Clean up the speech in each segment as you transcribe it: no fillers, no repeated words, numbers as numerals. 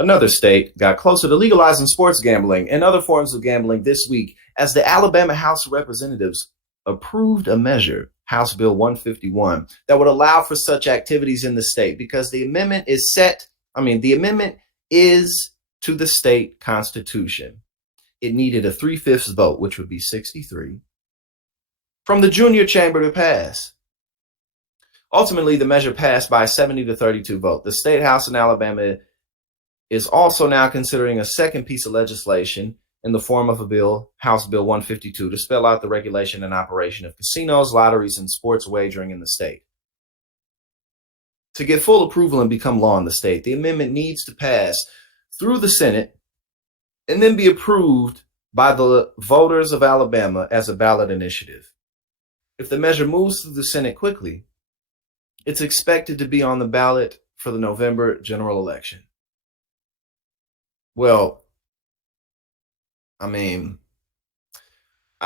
Another state got closer to legalizing sports gambling and other forms of gambling this week as the Alabama House of Representatives approved a measure, House Bill 151, that would allow for such activities in the state because the amendment is to the state constitution. It needed a 3/5 vote, which would be 63, from the junior chamber to pass. Ultimately, the measure passed by a 70-32 vote. The state house in Alabama is also now considering a second piece of legislation in the form of a bill, House Bill 152, to spell out the regulation and operation of casinos, lotteries, and sports wagering in the state. To get full approval and become law in the state, the amendment needs to pass through the Senate and then be approved by the voters of Alabama as a ballot initiative. If the measure moves through the Senate quickly, it's expected to be on the ballot for the November general election. Well,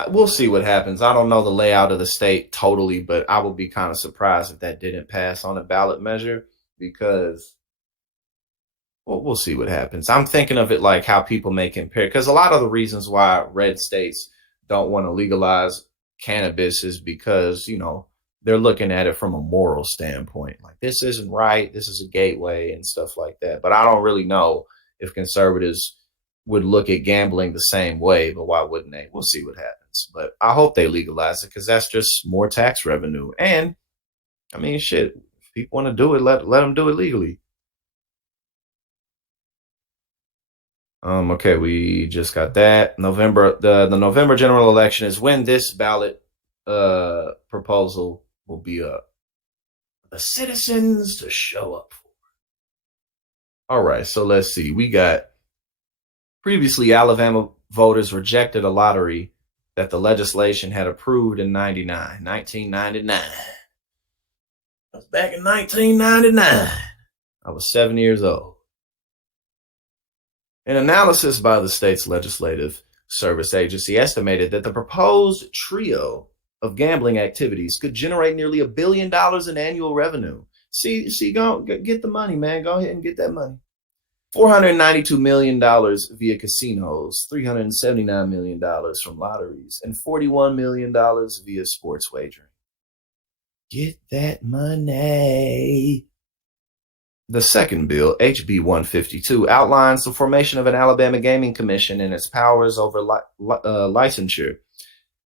we'll see what happens. I don't know the layout of the state totally, but I would be kind of surprised if that didn't pass on a ballot measure because, well, we'll see what happens. I'm thinking of it like how people may compare, because a lot of the reasons why red states don't want to legalize cannabis is because, they're looking at it from a moral standpoint. Like, this isn't right. This is a gateway and stuff like that. But I don't really know if conservatives would look at gambling the same way, but why wouldn't they? We'll see what happens. But I hope they legalize it because that's just more tax revenue. And shit, if people want to do it, let them do it legally. Okay, we just got that. The November general election is when this ballot proposal will be up. The citizens to show up for. All right, so let's see. We got previously Alabama voters rejected a lottery that the legislation had approved in 1999. That was back in 1999. I was 7 years old. An analysis by the state's legislative service agency estimated that the proposed trio of gambling activities could generate nearly $1 billion in annual revenue. Go get the money, man. Go ahead and get that money. $492 million via casinos, $379 million from lotteries, and $41 million via sports wagering. Get that money. The second bill, HB 152, outlines the formation of an Alabama Gaming Commission and its powers over licensure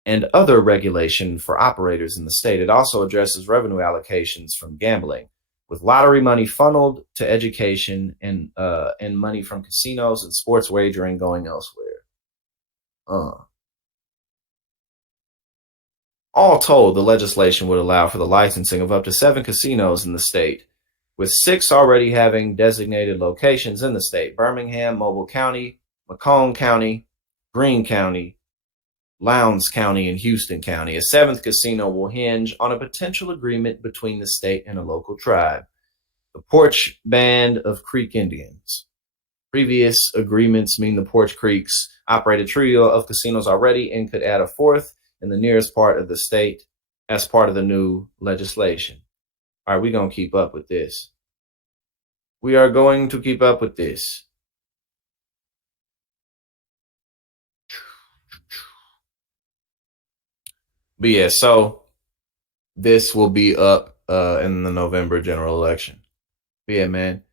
and other regulation for operators in the state. It also addresses revenue allocations from gambling, with lottery money funneled to education and money from casinos and sports wagering going elsewhere. All told, the legislation would allow for the licensing of up to 7 casinos in the state, with 6 already having designated locations in the state: Birmingham, Mobile County, Macomb County, Greene County, Lowndes County, and Houston County. A 7th casino will hinge on a potential agreement between the state and a local tribe, the Porch Band of Creek Indians. Previous agreements mean the Porch Creeks operate a trio of casinos already and could add a 4th in the nearest part of the state as part of the new legislation. All right, we're going to keep up with this. We are going to keep up with this. But yeah, so this will be up in the November general election. But yeah, man,